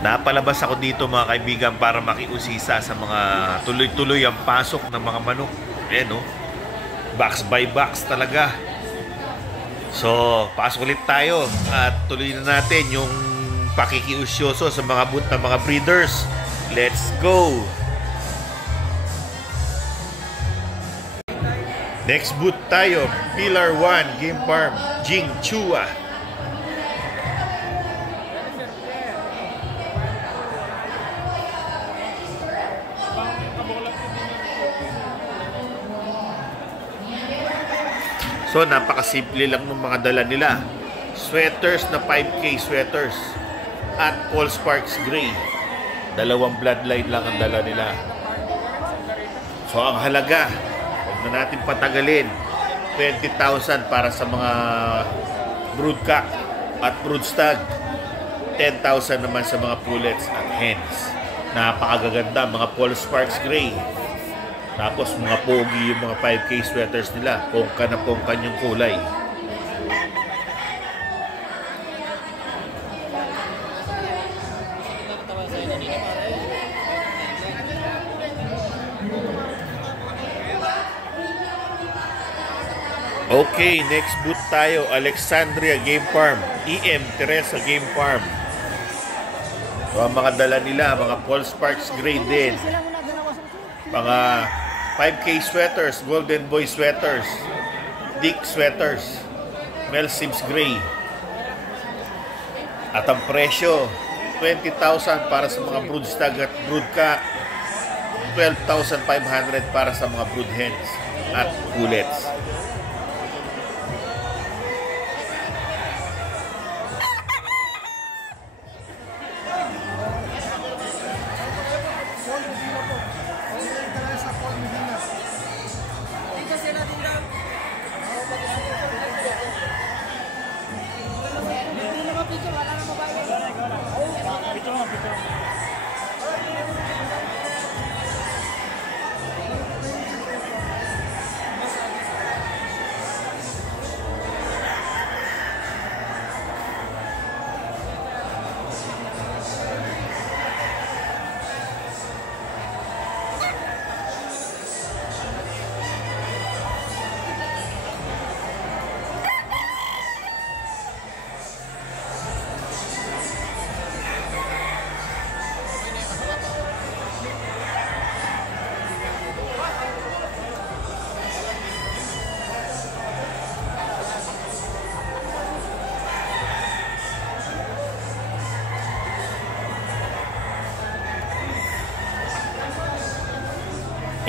Napalabas ako dito mga kaibigan para makiusisa sa mga tuloy-tuloy ang pasok ng mga manok. Ayan no, box by box talaga. So, pasok ulit tayo at tuloy na natin yung pakikiusyoso sa mga boot ng mga breeders. Let's go! Next boot tayo, Pillar 1 Game Farm, Jing Chua. So, napakasimple lang ng mga dala nila. Sweaters na 5K sweaters at Paul Sparks Gray. Dalawang bloodline lang ang dala nila. So, ang halaga, huwag na natin patagalin, 20,000 para sa mga broodcock at broodstag. 10,000 naman sa mga pullets at hens. Napakagaganda, mga Paul Sparks Gray. Tapos mga pogi yung mga 5K sweaters nila. Pongka na pongka yung kulay. Okay, next boot tayo. Alexandria Game Farm. EM Teresa Game Farm. So ang mga dala nila, mga Paul Sparks Gray din. Mga 5K sweaters, Golden Boy sweaters, Dick sweaters, Mel Sims Gray. At ang presyo, 20,000 para sa mga broodstag at broodcock, 12,500 para sa mga brood hens at pullets.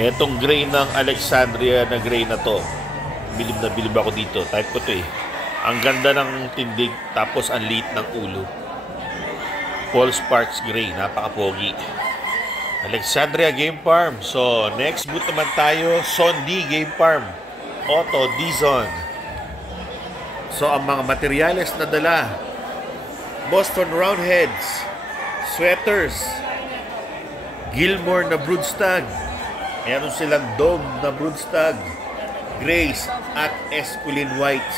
Etong gray ng Alexandria na gray na to, bilib ako dito. Type ko to eh. Ang ganda ng tindig, tapos ang liit ng ulo. Paul Sparks Gray, napaka-pogi. Alexandria Game Farm. So, next boot naman tayo, Sondi Game Farm. Otto Dizon. So, ang mga materyales na dala, Boston Roundheads, sweaters, Gilmore na broodstag, meron silang dog na broodstag, Grays at Esquilin Whites.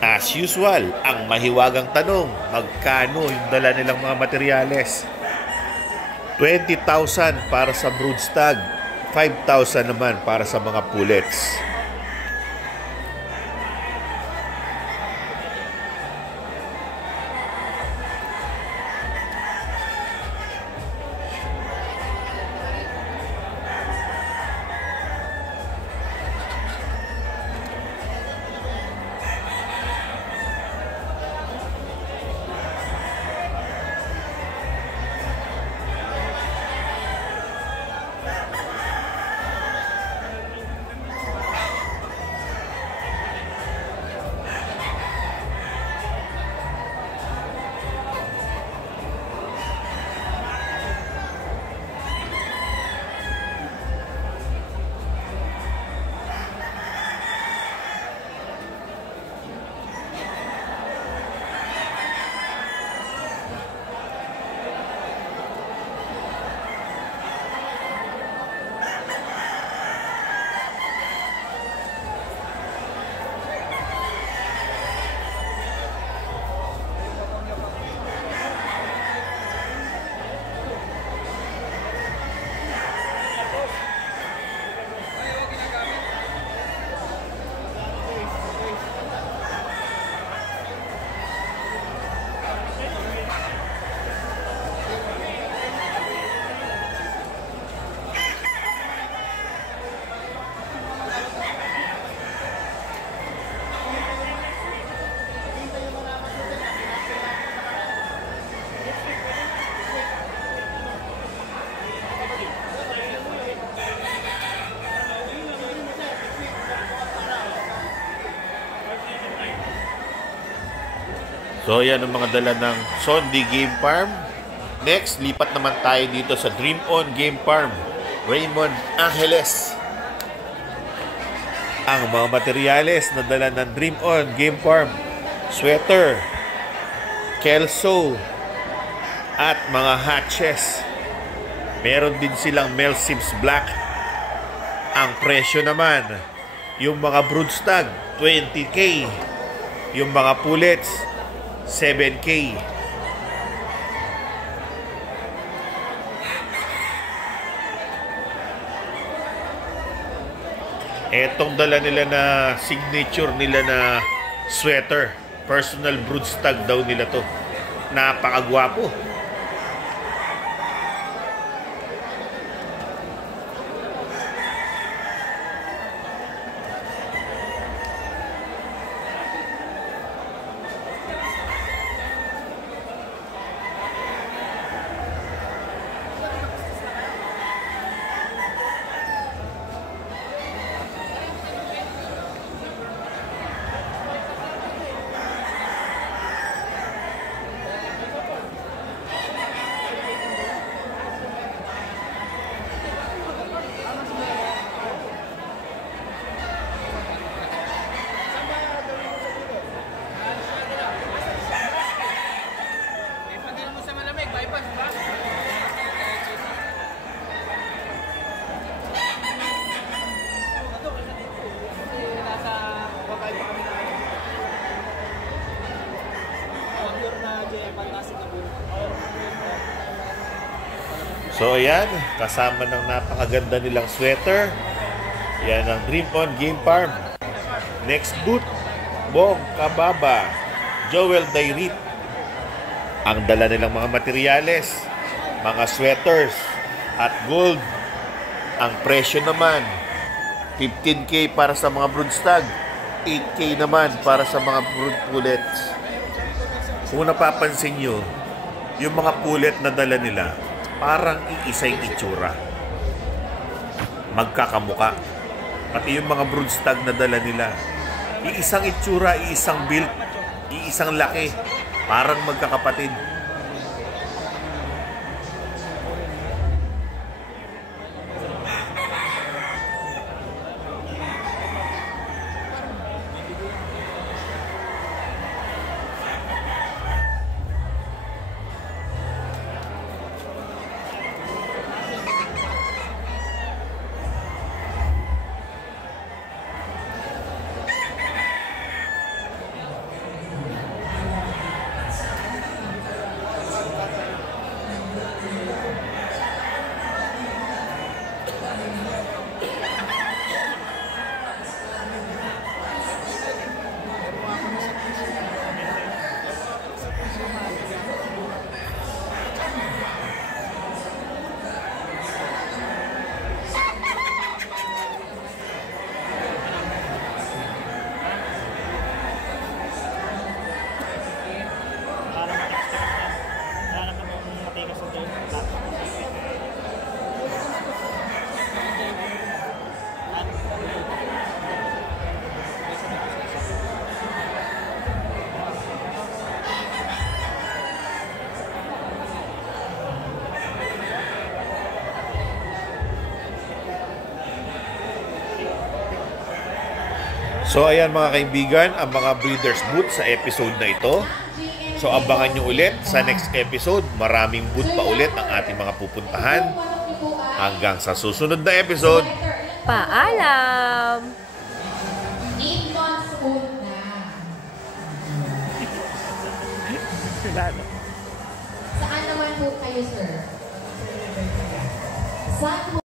As usual, ang mahiwagang tanong, magkano yung dala nilang mga materyales? 20,000 para sa broodstag, 5,000 naman para sa mga pullets. So, yan ang mga dala ng Sondi Game Farm. Next, lipat naman tayo dito sa Dream On Game Farm, Raymond Angeles. Ang mga materyales na dala ng Dream On Game Farm: sweater, kelso, at mga hatches. Meron din silang Mel Sims Black. Ang presyo naman, yung mga broodstag, 20K. Yung mga pullets, 7K. Etong dala nila na signature nila na sweater. Personal broodstag daw nila to. Napakagwapo. So ayan, kasama ng napakaganda nilang sweater. Yan ang Dream On Game Farm. Next boot, Bong Kababa, Joel Dairit. Ang dala nilang mga materyales, mga sweaters at gold. Ang presyo naman, 15K para sa mga broodstag, 8K naman para sa mga brood pullets. Kung napapansin nyo, yung mga pullet na dala nila, parang iisa yung itsura. Magkakamuka. Pati yung mga broodstag na dala nila, iisang itsura, iisang build, iisang laki. Parang magkakapatid. So ayan mga kaibigan, ang mga breeders booth sa episode na ito. So abangan nyo ulit sa next episode. Maraming booth pa ulit ang ating mga pupuntahan. Hanggang sa susunod na episode. Paalam! 8 months old na. Saan naman po kayo, sir? Saan po?